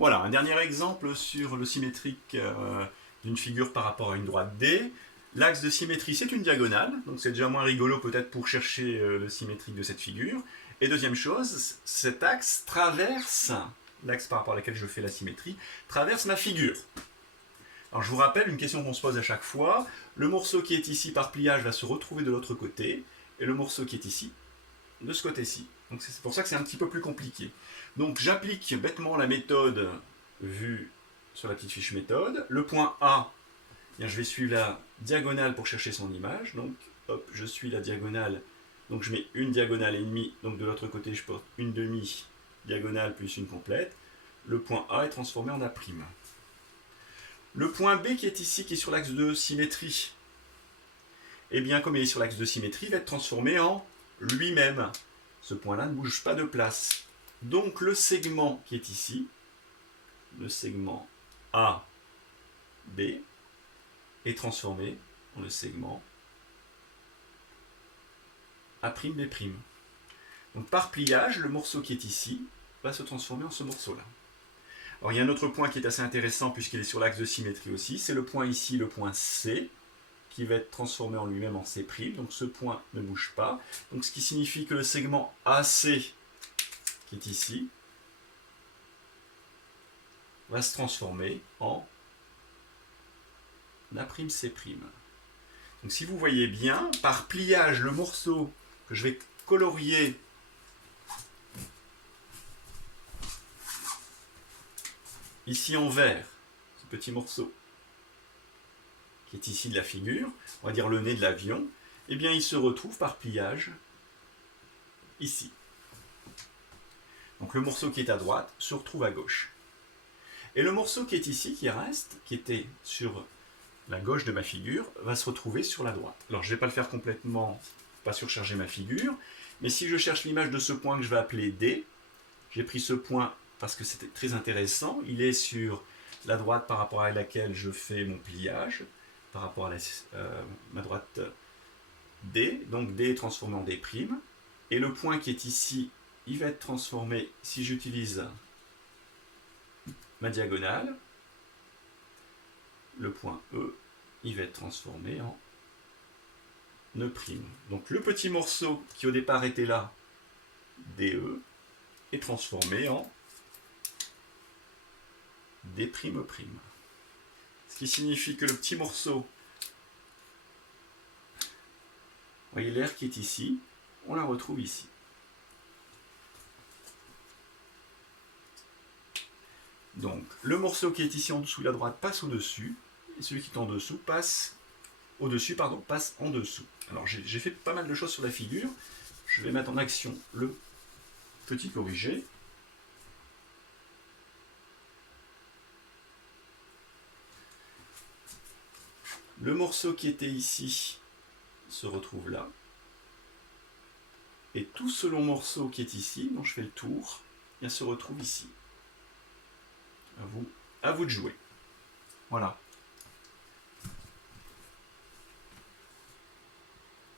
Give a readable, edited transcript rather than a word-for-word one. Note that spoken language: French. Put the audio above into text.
Voilà, un dernier exemple sur le symétrique d'une figure par rapport à une droite D. L'axe de symétrie, c'est une diagonale, donc c'est déjà moins rigolo peut-être pour chercher le symétrique de cette figure. Et deuxième chose, cet axe traverse, l'axe par rapport à laquelle je fais la symétrie, traverse ma figure. Alors je vous rappelle une question qu'on se pose à chaque fois, le morceau qui est ici par pliage va se retrouver de l'autre côté, et le morceau qui est ici, de ce côté-ci. Donc c'est pour ça que c'est un petit peu plus compliqué. Donc j'applique bêtement la méthode vue sur la petite fiche méthode. Le point A, bien, je vais suivre la diagonale pour chercher son image. Donc hop, je suis la diagonale. Donc je mets une diagonale et demie. Donc de l'autre côté, je porte une demi diagonale plus une complète. Le point A est transformé en A'. Le point B qui est ici, qui est sur l'axe de symétrie, eh bien comme il est sur l'axe de symétrie, il va être transformé en lui-même. Ce point-là ne bouge pas de place. Donc le segment qui est ici, le segment AB, est transformé en le segment A'B'. Donc par pliage, le morceau qui est ici va se transformer en ce morceau-là. Alors il y a un autre point qui est assez intéressant puisqu'il est sur l'axe de symétrie aussi, c'est le point ici, le point C, qui va être transformé en lui-même en C', donc ce point ne bouge pas. Donc ce qui signifie que le segment AC, qui est ici, va se transformer en A'C'. Donc si vous voyez bien, par pliage, le morceau que je vais colorier ici en vert, ce petit morceau qui est ici de la figure, on va dire le nez de l'avion, eh bien il se retrouve par pliage ici. Donc le morceau qui est à droite se retrouve à gauche. Et le morceau qui est ici, qui reste, qui était sur la gauche de ma figure, va se retrouver sur la droite. Alors je ne vais pas le faire complètement, pas surcharger ma figure, mais si je cherche l'image de ce point que je vais appeler D, j'ai pris ce point parce que c'était très intéressant, il est sur la droite par rapport à laquelle je fais mon pliage, par rapport à ma droite D, donc D est transformé en D', et le point qui est ici, il va être transformé, si j'utilise ma diagonale, le point E, il va être transformé en E'. Donc le petit morceau qui au départ était là, DE, est transformé en D'. Ce qui signifie que le petit morceau, vous voyez l'air qui est ici, on la retrouve ici. Donc le morceau qui est ici en dessous, la droite, passe au-dessus, et celui qui est en dessous passe au-dessus, passe en dessous. Alors j'ai fait pas mal de choses sur la figure, je vais mettre en action le petit corrigé. Le morceau qui était ici se retrouve là. Et tout ce long morceau qui est ici, dont je fais le tour, il se retrouve ici. À vous de jouer. Voilà.